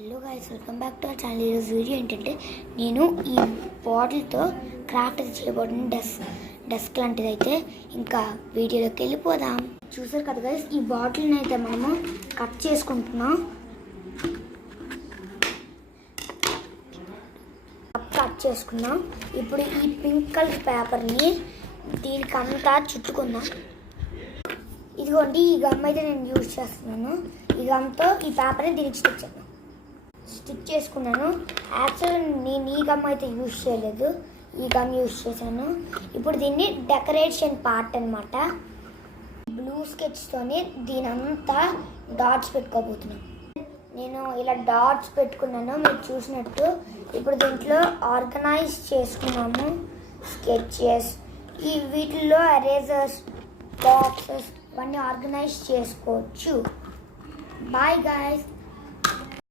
Hello guys, welcome back to our channel. ఈరోజు video ఏంటంటే నేను ఈ బాటిల్తో క్రాఫ్ట్ చేయబోతున్న డస్క్ లాంటిది అయితే ఇంకా వీడియోలోకి వెళ్ళిపోదాం. చూసారు కదా గైస్, ఈ బాటిల్ని అయితే మనము కట్ చేసుకుంటున్నాం. ఇప్పుడు ఈ పింక్ కలర్ పేపర్ని దీనికంతా చుట్టుకుందాం. ఇదిగోండి, ఈ గమ్ అయితే నేను యూజ్ చేస్తున్నాను. ఈ గమ్తో ఈ పేపర్ని దీనికి స్టిక్ చేసుకున్నాను. యాక్చువల్ నేను ఈ గమ్ అయితే యూజ్ చేయలేదు, ఈ గమ్ యూజ్ చేశాను. ఇప్పుడు దీన్ని డెకరేషన్ పార్ట్ అనమాట. బ్లూ స్కెచ్తోని దీనంతా డాట్స్ పెట్టుకోబోతున్నాను. నేను ఇలా డాట్స్ పెట్టుకున్నాను, మీరు చూసినట్టు. ఇప్పుడు దీంట్లో ఆర్గనైజ్ చేసుకున్నాము స్కెచెస్. ఈ వీటిల్లో ఎరేజర్స్, బాక్సెస్ ఇవన్నీ ఆర్గనైజ్ చేసుకోవచ్చు. Bye guys.